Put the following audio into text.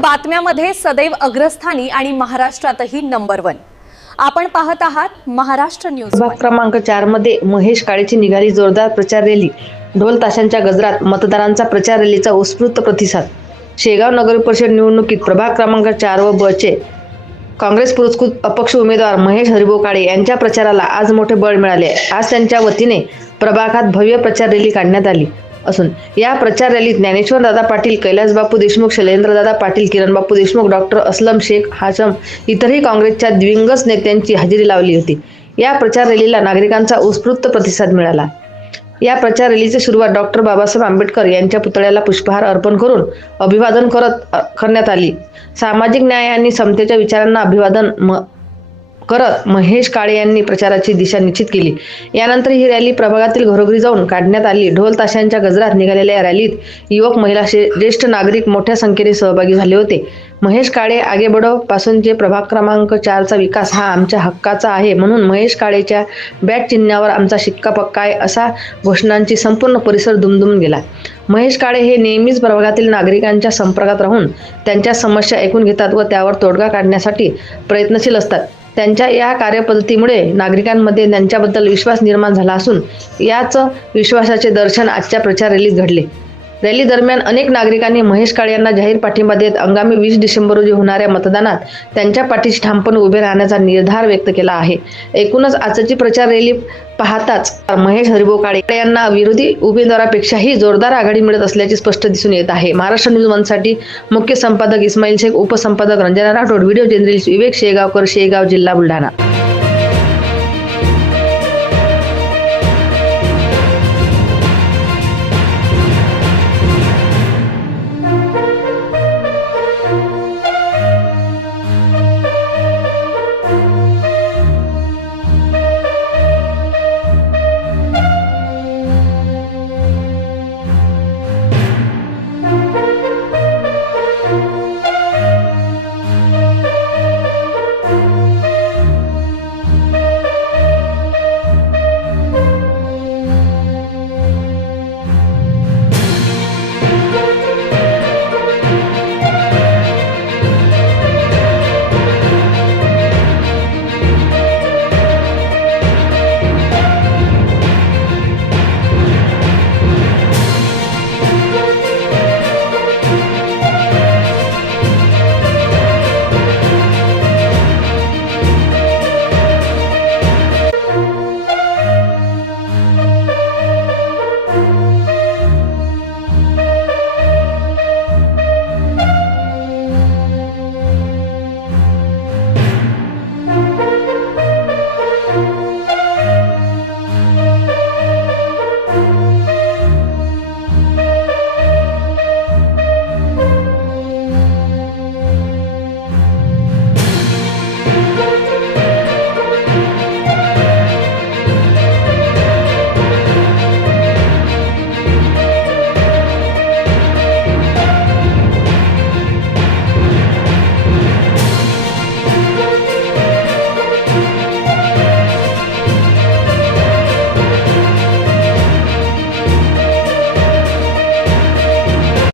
बातम्यामध्ये सदैव अग्रस्थानी आणि महाराष्ट्रातही नंबर 1। आपण पाहत आहात महाराष्ट्र न्यूज। भाग क्रमांक 4 मध्ये महेश काळेची निघाली जोरदार प्रचार रॅली। ढोल ताशांच्या गजरात मतदारांचा प्रचार रॅलीचा उत्स्फूर्त प्रतिसाद। शेगाव नगर परिषद निवडणुकीत प्रभाग क्रमांक 4 व 2 चे काँग्रेस पुरस्कृत अपक्ष उमेदवार महेश हरिभाऊ काळे यांच्या प्रचाराला आज मोठे बळ मिळाले। आज त्यांच्या वतीने प्रभागात भव्य प्रचार रॅली काढण्यात आली असून या प्रचार रॅलीत ज्ञानेश्वर दादा पाटील, कैलास बापू देशमुख, शैलेंद्र दादा पाटील, किरण बापू देशमुख, डॉक्टर असलम शेख, हाशम इतरही काँग्रेसच्या दिग्गज नेत्यांची हजेरी लावली होती। या प्रचार रॅलीला नागरिकांचा उत्स्फूर्त प्रतिसाद मिळाला। या प्रचार रॅलीची सुरुवात डॉक्टर बाबासाहेब आंबेडकर यांच्या पुतळ्याला पुष्पहार अर्पण करून अभिवादन करण्यात आली। सामाजिक न्याय आणि समतेच्या विचारांना अभिवादन करत महेश काळे यांनी प्रचाराची दिशा निश्चित केली। यानंतर ही रॅली प्रभागातील घरोघरी जाऊन काढण्यात आली। ढोल ताशांच्या गजरात निघालेल्या या रॅलीत युवक, महिला, ज्येष्ठ नागरिक मोठ्या संख्येने सहभागी झाले होते। महेश काळे आगे बढो पासूनचे प्रभाग क्रमांक 4 चा विकास हा आमच्या हक्काचा आहे, म्हणून महेश काळेच्या बॅट चिन्हावर आमचा शिक्का पक्का आहे, असा घोषणांची संपूर्ण परिसर दुमदुमून गेला। महेश काळे हे नेहमीच प्रभागातील नागरिकांच्या संपर्कात राहून त्यांच्या समस्या ऐकून घेतात व त्यावर तोडगा काढण्यासाठी प्रयत्नशील असतात। त्यांच्या या कार्यपद्धतीमुळे नागरिकांमध्ये त्यांच्याबद्दल विश्वास निर्माण झाला असून याच विश्वासाचे दर्शन आजच्या प्रचार रॅलीत घडले। रॅली दरम्यान अनेक नागरिकांनी महेश काळे यांना जाहीर पाठिंबा देत आगामी 20 डिसेंबर रोजी होणाऱ्या मतदानात त्यांच्या पाठीशी ठामपणे उभे राहण्याचा निर्धार व्यक्त केला आहे। एकूणच आजची प्रचार रॅली पाहताच महेश हरिभाऊ काळे यांना विरोधी उमेदवारापेक्षाही जोरदार आघाडी मिळत असल्याचे स्पष्ट दिसून येत आहे। महाराष्ट्र न्यूज 1 साठी मुख्य संपादक इस्माईल शेख, उपसंपादक रंजना राठोड, व्हिडिओ जर्नलिस्ट विवेक शेगावकर, शेगाव, जिल्हा बुलढाणा।